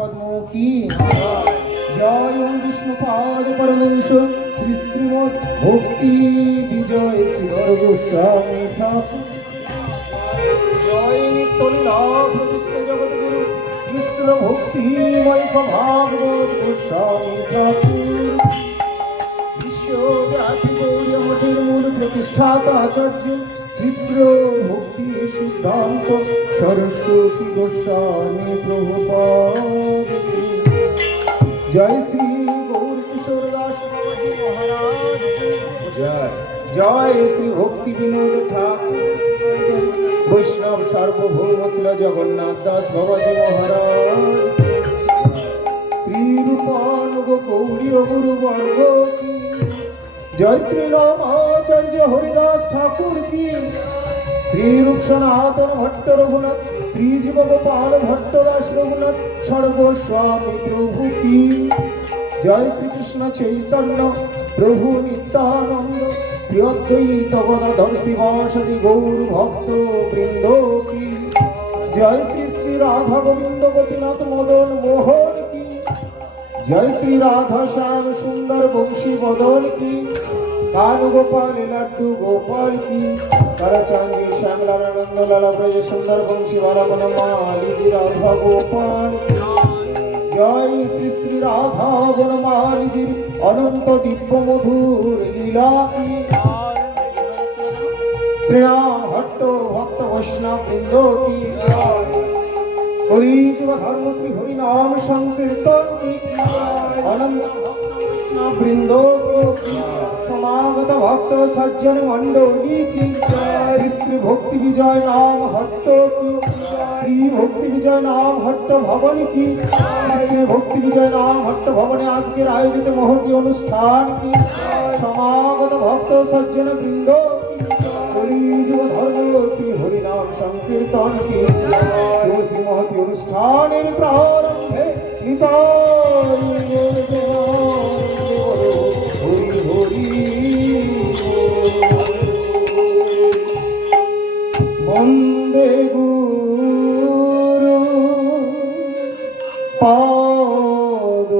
পদ্মমুখী। জয় ওম বিষ্ণুপাদ পরমহংস শ্রী শ্রীমৎ ভক্তি বিজয় শ্রী গোস্বামী ঠাকুর। জয় নিত্যলীলা প্রতিষ্ঠ জগৎগুরু কৃষ্ণ ভক্তিময় ভাগবত গোস্বামী ঠাকুর। বিশ্বব্যাপী গৌড়ীয় মঠের মূল প্রতিষ্ঠাতা আচার্য শ্রী ভক্তি সিদ্ধান্ত সরস্বতী গোস্বামী প্রভুপাদ। জয় শ্রী গৌর কিশোর দাস মহারাজ। জয় শ্রী ভক্তি বিনোদ ঠাকুর। বৈষ্ণব সার্বভৌম শিল জগন্নাথ দাস বাবাজি মহারাজ। শ্রী রূপানুগ গৌড়ীয় গুরু বর্গ কি। জয় শ্রী রামাচার্য হরিদাস ঠাকুর কি। শ্রী রূপ সনাতন ভট্ট রঘুনাথ শ্রী জীব গোপাল ভট্ট দাস রঘুনাথ সর্বস্বামী প্রভু কি। জয় শ্রীকৃষ্ণ চৈতন্য প্রভু নিত্যানন্দ শ্রী অদ্বৈত গদাধর শিবাসাদি গৌর ভক্ত বৃন্দ কি। জয় শ্রী শ্রী রাধা গোবিন্দ গোপীনাথ মদন মোহন কি। জয় শ্রী রাধা শ্যাম সুন্দর বংশী বদন কি। কানু গোপাল লাড্ডু গোপাল কি। করচাঙ্গি শ্যামলাল নন্দ লালা ব্রজ সুন্দর বংশী বালবন মালি রাধা গোপাল। জয় শ্রী শ্রী রাধা বনমালীজির অনন্ত দিব্য মধুর লীলা কি। শ্রীরাম ভট্ট ভক্ত বৈষ্ণব বৃন্দ কি। হরিযুগ ধর্ম শ্রী হরি নাম সংকীর্তন কি। অনন্ত ভক্ত বৈষ্ণব বৃন্দ কি। সমাগত ভক্ত সজ্জন মণ্ডলী কি। শ্রী শ্রী ভক্তি বিজয় নাম হট্ট কি। শ্রী ভক্তি বিজয় নাম হট্ট ভবন কি। শ্রী ভক্তি বিজয় নাম হট্ট ভবনে আজকের আয়োজিত মহতী অনুষ্ঠান কি। সমাগত ভক্ত সজ্জন বৃন্দ কি। হরিযুগ ধর্ম শ্রী হরি নাম সংকীর্তন কি। শ্রী মহতী অনুষ্ঠানের প্রারম্ভে বন্দে গুরু পাদ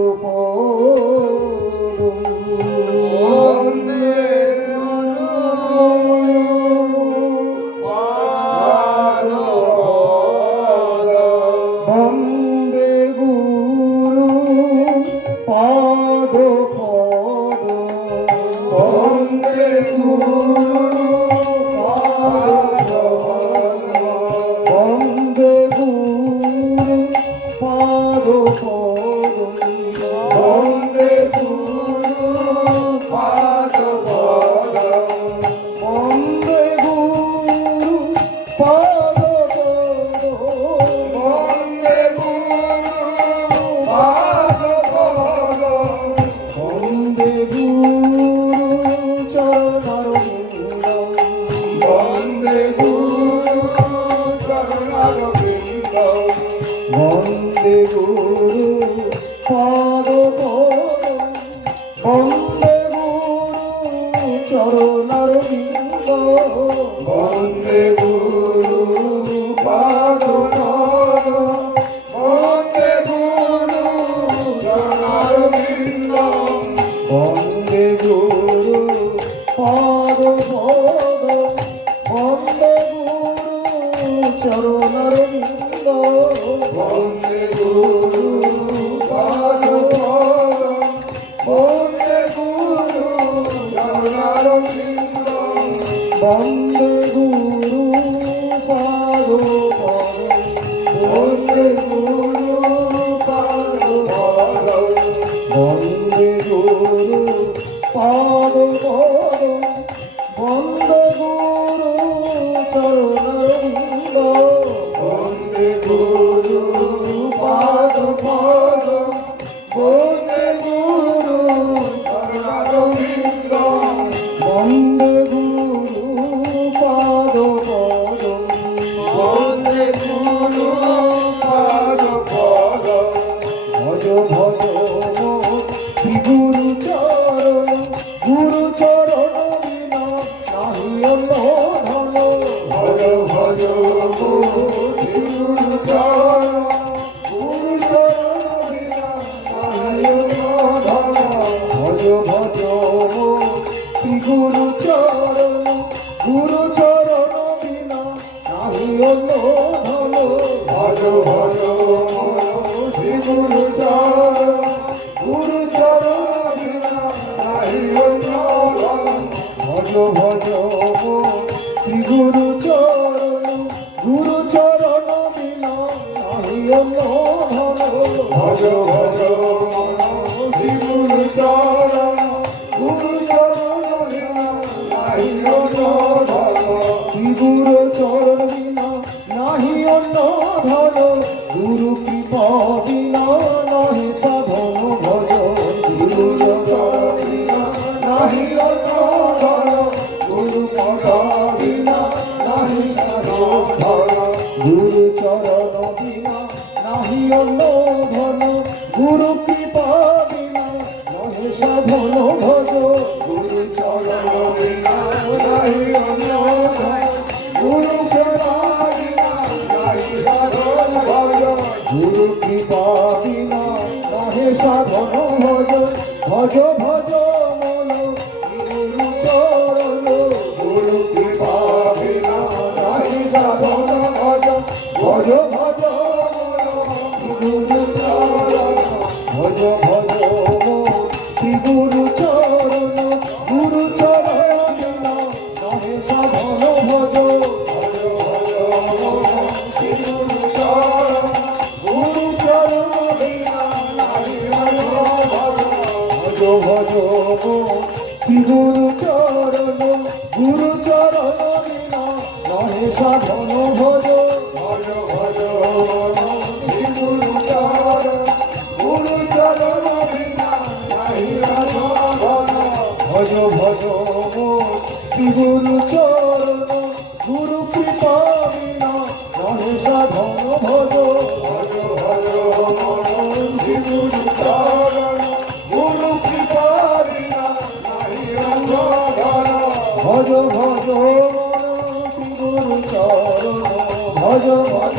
পদ্ম। বন্দে গুরু পাদ পদ্ম। বন্দে গুরু পাদ পদ্ম। বন্দে গুরু বন্দে গুরু পাদ বন্দে গুরু চরণার বিন্দ। বন্দে গুরু পাদ বন্দে গুরু চরণার বিন্দ। বন্দে গুরু পাদ বন্দে গুরু চরণার বিন্দ। বন্দে গুরু পাদ বন্দে গুরু চরণার বিন্দ। বন্দে গুরু পাদ বন্দে গুরু পাদ বন্দে গুরু পাদ বন্দে গুরু চরণার বিন্দ। বন্দে গুরু পাদ বন্দে গুরু চরণার বিন্দ। বন্দে গুরু পাদ বন্দে গুরু পাদ ভজ ভজ শ্রী গুরু চরণ গুরু নাহি সাধন ভজন গুরু চরণ বিনা নাহি অন্য ধন গুরু পদ বিনা নাহি সাধন ধন গুরু চরণ বিনা নাহি অন্য ধন গুরু কৃপা বিনা নাহি সাধন ভজ গুরু চরণ বিনা নাহি অন্য ধন গুরু কৃপা বিনা নাহি সাধন ভজ গুরু কৃপা বিনা নাহি সাধন ভজ ভজ ভজ মন গুরু চরণ গুরু কৃপা বিনা নাহি সাধন ভজ ভজ ভজ মন গুরু চরণ ভজ ভজ শ্রী গুরু চরণ গুরু চরণ বিনা নাহি সাধন ভজ ভজ ভজ শ্রী গুরু চরণ গুরু চরণ বিনা নাহি সাধন ভজ ভজ শ্রী গুরু চরণ গুরু চরণ বিনা নাহি সাধন ভজ ভজ ভজ শ্রী গুরু চরণ গুরু চরণ বিনা নাহি সাধন ভজ ভজ শ্রী গুরু চরণ গুরু কৃপা বিনা নাহি সাধন ভজ ভজ ভজ শ্রী গুরু চরণ গুরু কৃপা বিনা নাহি সাধন ভজ ভজ শ্রী গুরু চরণ ভজ ভজ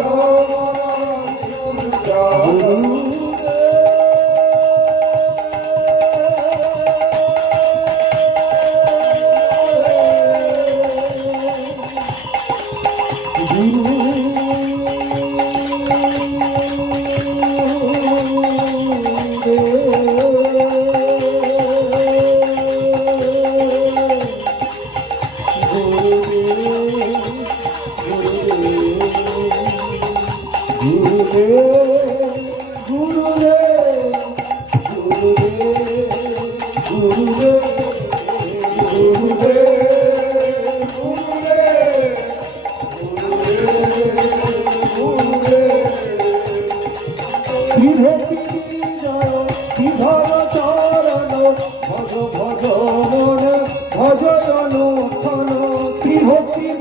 শ্রী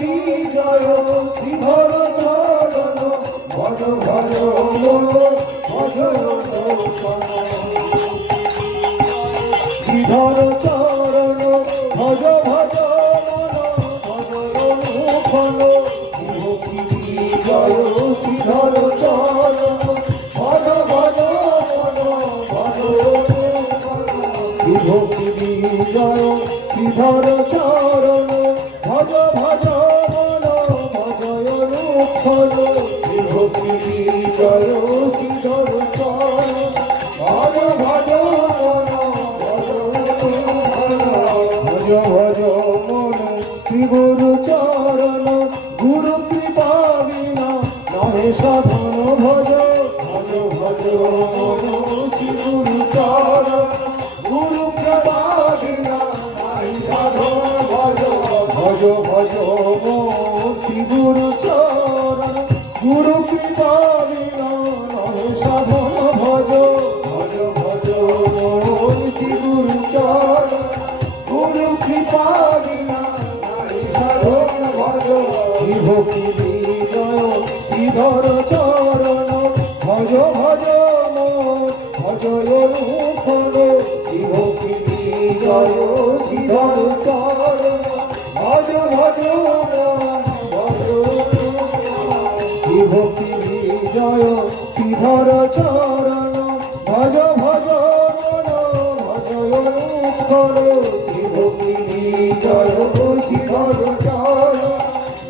গুরু চরণ শ্রীধর চরণ ভজ ভজ মন জয় শ্রীধর চরণ ভজ ভজ বিভক্তি জয় শ্রীধর চরণ ভজ ভজ মন ভজয় বিভক্তি জয় শ্রীধর চরণ ভজ ভজ ভজ ভজ মন শ্রী গুরু চরণ গুরু কৃপা বিনা নাহি সাধন ভজ ভজ ভজ মন শ্রী গুরু চরণ গুরু কৃপা বিনা নাহি সাধন ভজ ভজ ভজ মন শ্রী গুরু চরণ গুরু কৃপা বিনা নাহি সাধন ভজ ভজ ভজ মন শ্রী গুরু চরণ গুরু কৃপা বিনা নাহি সাধন ভজ বিভক্তি বিজয় শ্রীধর চরণ ভজ ভজ মন ভজয় রূপন বিভক্তি বিজয় শ্রীধর চরণ ভজ ভজ মন ভজ বিভক্তি বিজয় শ্রীধর চরণ ভজ ভজ মন ভজয় রূপন বিভক্তি বিজয় শ্রীধর চরণ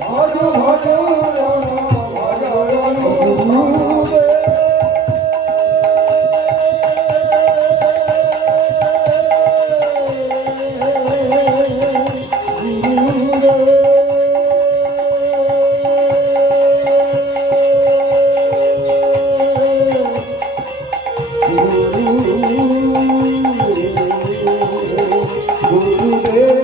ভজ ভজ মন ভজয় রূপন গুরুদেব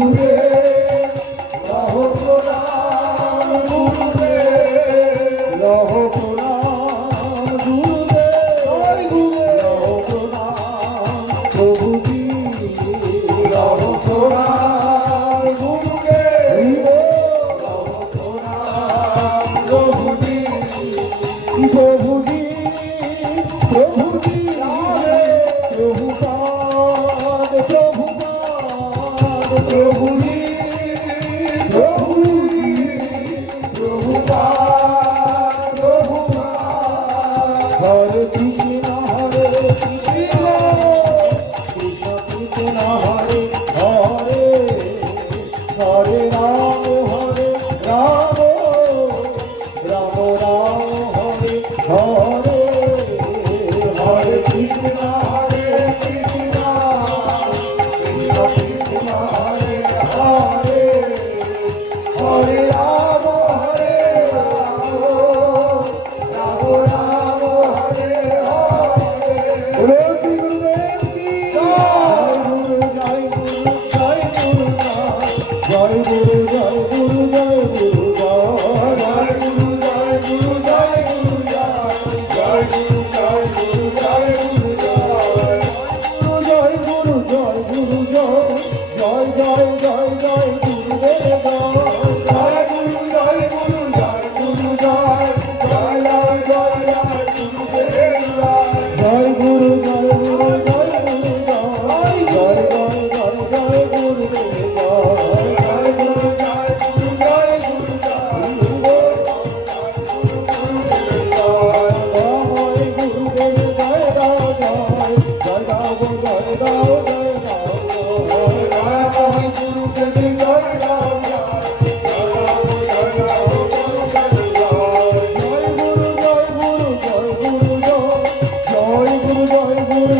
গুরুরে লহ প্রণাম গুরুরে লহ প্রণাম গুরুরে জয় গুরু লহ প্রণাম প্রভুজি লহ প্রণাম গুরুরে লহ প্রণাম প্রভুজি প্রভুজি প্রভুজি প্রভুপাদ প্রভুপাদ প্রভুজি প্রভুজি প্রভুপাদ প্রভুপাদ হরে কৃষ্ণ হরে কৃষ্ণ কৃষ্ণ কৃষ্ণ হরে হরে হরে রাম রাম রাম হরে হরে হরে কৃষ্ণ হরে কৃষ্ণ কৃষ্ণ কৃষ্ণ হরে হরে হরে রাম রাম রাম হরে হরে বলো শ্রী গুরুদেব কি জয় গুরু জয় গুরু জয় গুরু জয় গুরু জয় গুরু জয় গুরু জয় গুরু জয় গুরু জয় গুরু জয় গুরু জয় গুরু জয় গুরু জয় গুরু জয় গুরু জয় জয় জয় জয় জয় গুরুদেব জয় গুরু জয় গুরু জয় গুরু জয় জয় জয় জয় জয় গুরুদেব জয় গুরু জয় গুরু জয় গুরু জয় জয় জয় জয় জয় গুরুদেব জয় গুরু জয় গুরু জয় গুরু জয় গুরু